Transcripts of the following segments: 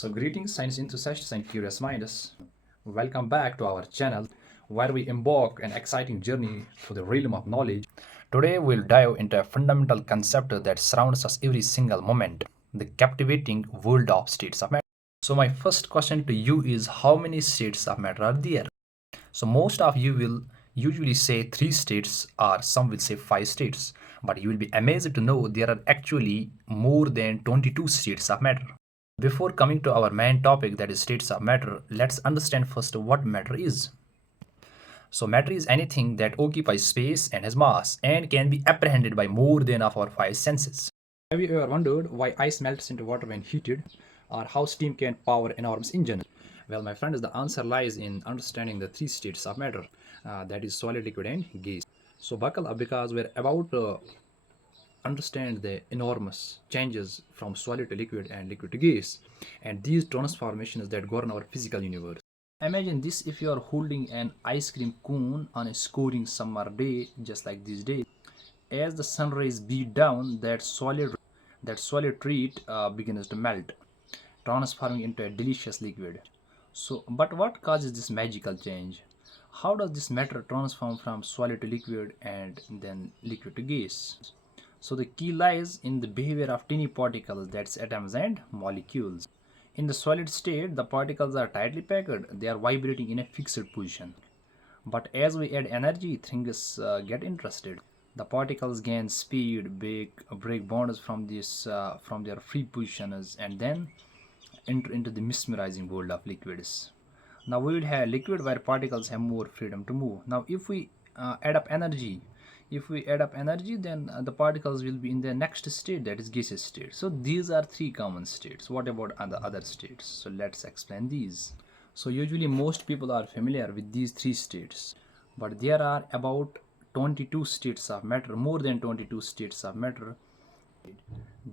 So, greetings, science enthusiasts and curious minds. Welcome back to our channel where we embark an exciting journey through the realm of knowledge. Today, we'll dive into a fundamental concept that surrounds us every single moment, the captivating world of states of matter. So, my first question to you is, how many states of matter are there? So, most of you will usually say three states, or some will say five states, but you will be amazed to know there are actually more than 22 states of matter. Before coming to our main topic, that is states of matter, let's understand first what matter is. So matter is anything that occupies space and has mass and can be apprehended by more than of our five senses. Have you ever wondered why ice melts into water when heated, or how steam can power enormous engines? Well, my friends, the answer lies in understanding the three states of matter, that is solid, liquid, and gas. So buckle up because we're about to understand the enormous changes from solid to liquid and liquid to gas, and these transformations that govern our physical universe. Imagine this: if you are holding an ice cream cone on a scorching summer day, just like these days. As the sun rays beat down, that solid treat begins to melt, transforming into a delicious liquid. So, but what causes this magical change? How does this matter transform from solid to liquid and then liquid to gas? So, the key lies in the behavior of tiny particles, that's atoms and molecules. In the solid state, the particles are tightly packed, they are vibrating in a fixed position. But as we add energy, things get interested. The particles gain speed, break bonds from their free positions, and then enter into the mesmerizing world of liquids. Now we will have liquid where particles have more freedom to move. Now, if we add up energy, then the particles will be in the next state, that is gaseous state. So these are three common states. What about the other states? So let's explain these. So usually most people are familiar with these three states, but there are about 22 states of matter, more than 22 states of matter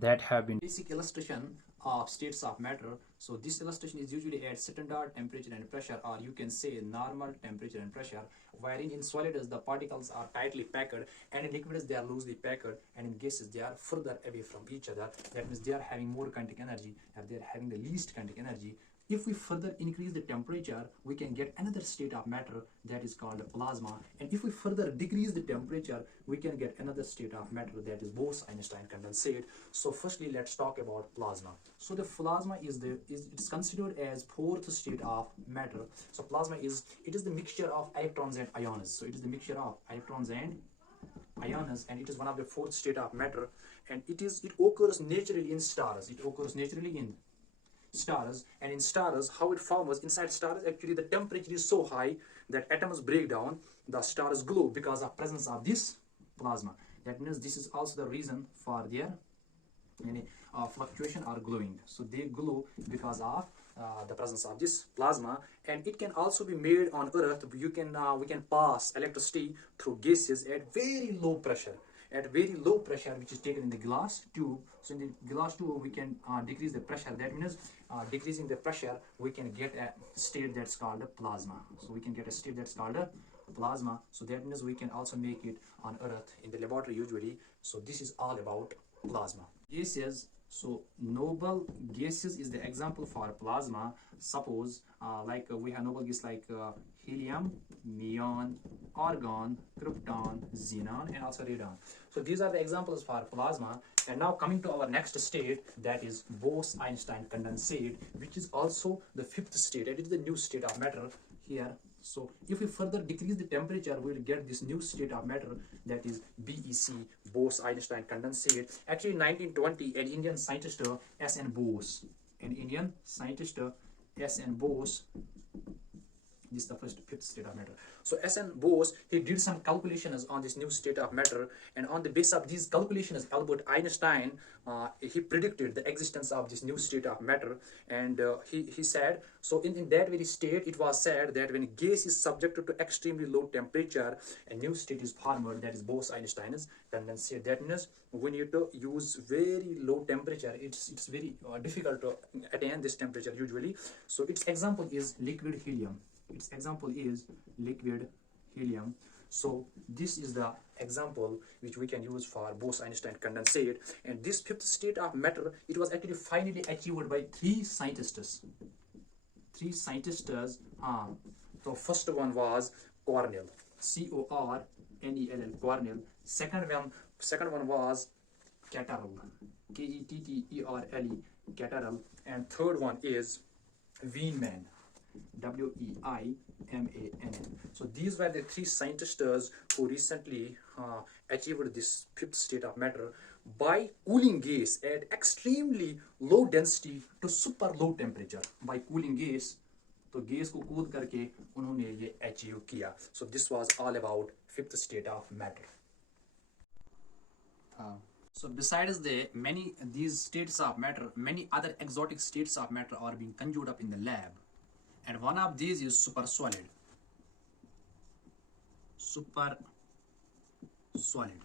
that have been basic illustration of states of matter. So this illustration is usually at standard temperature and pressure, or you can say normal temperature and pressure, wherein in solids the particles are tightly packed, and in liquids they are loosely packed, and in gases they are further away from each other. That means they are having more kinetic energy, and they are having the least kinetic energy. If we further increase the temperature, we can get another state of matter that is called plasma. And if we further decrease the temperature, we can get another state of matter that is Bose-Einstein condensate. So firstly, let's talk about plasma. So the plasma it's considered as fourth state of matter. So plasma is the mixture of electrons and ions. So it is the mixture of electrons and ions, and it is one of the fourth state of matter. And it occurs naturally in stars. It occurs naturally in stars, and in stars, how it forms inside stars, actually the temperature is so high that atoms break down, the stars glow because of presence of this plasma. That means this is also the reason for their fluctuation or glowing. So they glow because of the presence of this plasma. And it can also be made on earth. We can pass electricity through gases at very low pressure, which is taken in the glass tube. So in the glass tube we can decrease the pressure. That means decreasing the pressure, we can get a state that's called a plasma. So that means we can also make it on earth in the laboratory usually. So this is all about plasma. Gases. So noble gases is the example for plasma. Suppose we have noble gases like helium, neon, argon, krypton, xenon, and also radon. So these are the examples for plasma. And now coming to our next state, that is Bose-Einstein condensate, which is also the fifth state. It is the new state of matter here. So if we further decrease the temperature, we will get this new state of matter, that is BEC, Bose-Einstein condensate. Actually, in 1920, an Indian scientist, S.N. Bose, this is the fifth state of matter. So S.N. Bose, he did some calculations on this new state of matter, and on the basis of these calculations, Albert Einstein, he predicted the existence of this new state of matter. And he said, so in that very state, it was said that when gas is subjected to extremely low temperature, a new state is formed, that is Bose-Einstein's condensate. That means we need to use very low temperature. It's very difficult to attain this temperature usually. So its example is liquid helium. So this is the example which we can use for Bose-Einstein condensate. And this fifth state of matter, it was actually finally achieved by three scientists. So first one was Cornell, Cornell. Cornell. Second one was Ketterle, Ketterle. Ketterle. And third one is Weinman, Weiman. So these were the three scientists who recently achieved this fifth state of matter by cooling gas at extremely low density to super low temperature. By cooling gas, तो gas को cool करके उन्होंने ये achieve किया. So this was all about fifth state of matter. So besides these states of matter, many other exotic states of matter are being conjured up in the lab. And one of these is super solid. Super solid.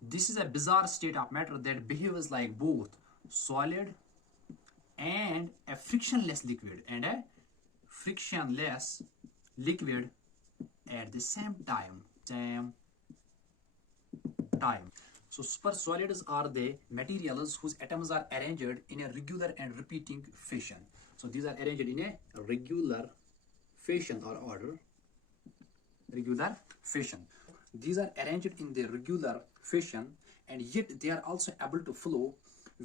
This is a bizarre state of matter that behaves like both solid and a frictionless liquid at the same time. So super solids are the materials whose atoms are arranged in a regular and repeating fashion. So these are arranged in a regular fashion or order. Regular fashion. These are arranged in the regular fashion, and yet they are also able to flow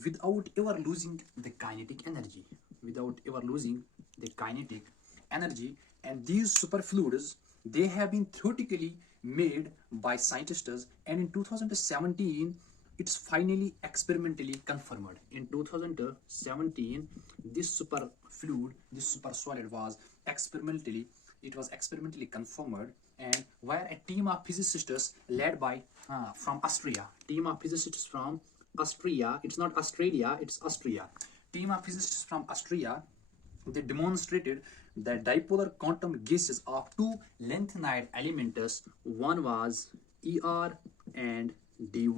without ever losing the kinetic energy. And these superfluids, they have been theoretically made by scientists, and in 2017 it's finally experimentally confirmed. In 2017 this super solid was experimentally confirmed, and where a team of physicists led by from Austria, it's not Australia, it's Austria. Team of physicists from Austria, they demonstrated that dipolar quantum gases of two lanthanide elements, one was Er and Dy.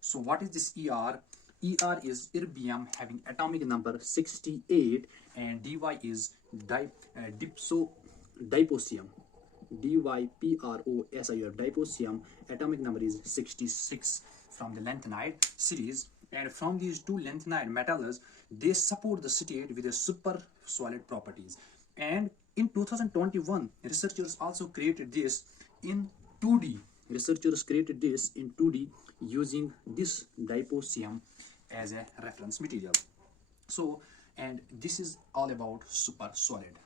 So what is this Er? Er is erbium having atomic number 68, and Dy is diprosium. Diprosium, diprosium, atomic number is 66 from the lanthanide series. And from these two lanthanide metals, they support the state with a super solid properties. And in 2021, researchers also created this in 2D. Using this diprosium as a reference material. So, and this is all about super solid.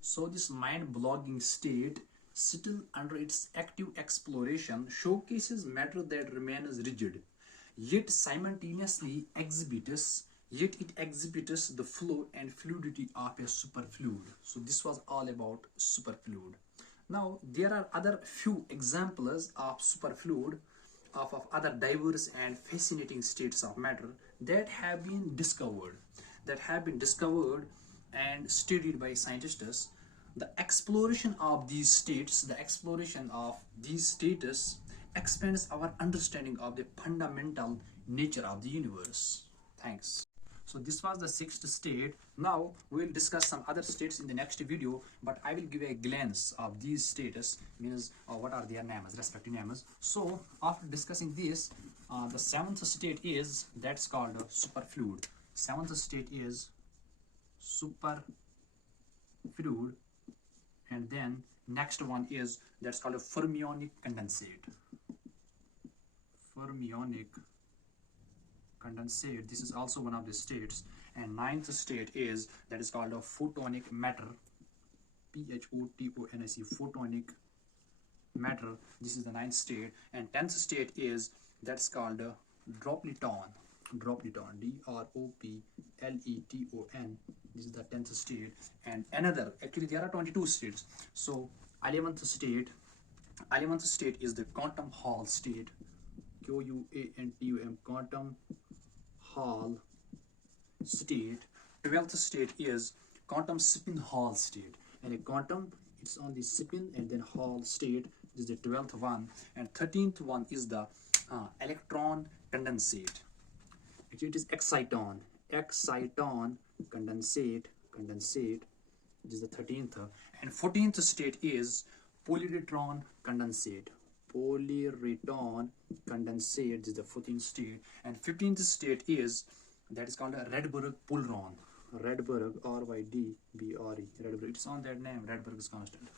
So this mind-blogging state, still under its active exploration, showcases matter that remains rigid, yet simultaneously exhibits the flow and fluidity of a superfluid. So this was all about superfluid. Now there are other few examples of superfluid, of other diverse and fascinating states of matter that have been discovered and studied by scientists. The exploration of these states expands our understanding of the fundamental nature of the universe. Thanks. So this was the sixth state. Now we will discuss some other states in the next video, but I will give a glance of these states, means what are their names, respective names. So after discussing this, the seventh state is, that's called superfluid. Seventh state is superfluid, and then next one is, that's called a fermionic condensate. This is also one of the states. And ninth state is, that is called a photonic matter. PHOTONIC, photonic matter. This is the ninth state. And 10th state is, that's called dropleton. DROPLETON. This is the 10th state. And another, actually there are 22 states. So 11th state is the quantum Hall state. QUANTUM, quantum Hall state. 12th state is quantum spin Hall state. And a quantum, it's on the spin and then Hall state. This is the 12th one. And 13th one is the electron condensate. Actually it is exciton condensate. This is the 13th. And 14th state is polyreturn condensate. Polyreturn condensate, this is the 14th state, and 15th state is that is called a Rydberg Poulron. Rydberg, R-Y-D-B-R-E, Rydberg, it's on that name, Rydberg's constant,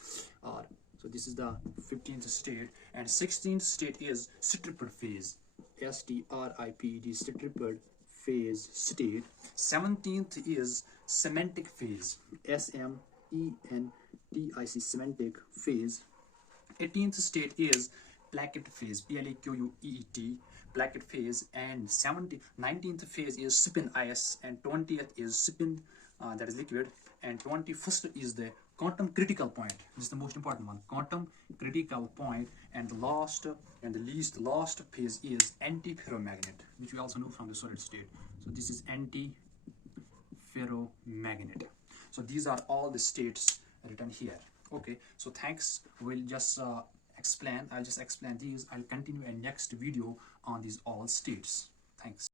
R. So this is the 15th state, and 16th state is striped phase, S-T-R-I-P-E-D, striped phase state. 17th is semantic phase, S-M-E-N-T-I-C, semantic phase. 18th state is plaquet phase, P-L-A-Q-U-E-E-T, plaquet phase, and 19th phase is spin ice, and 20th is spin, that is liquid, and 21st is the quantum critical point. This is the most important one, quantum critical point, and the last and the last phase is antiferromagnet, which we also know from the solid state. So this is antiferromagnet. So these are all the states written here. Okay, so thanks. We'll just I'll just explain these. I'll continue in next video on these all states. Thanks.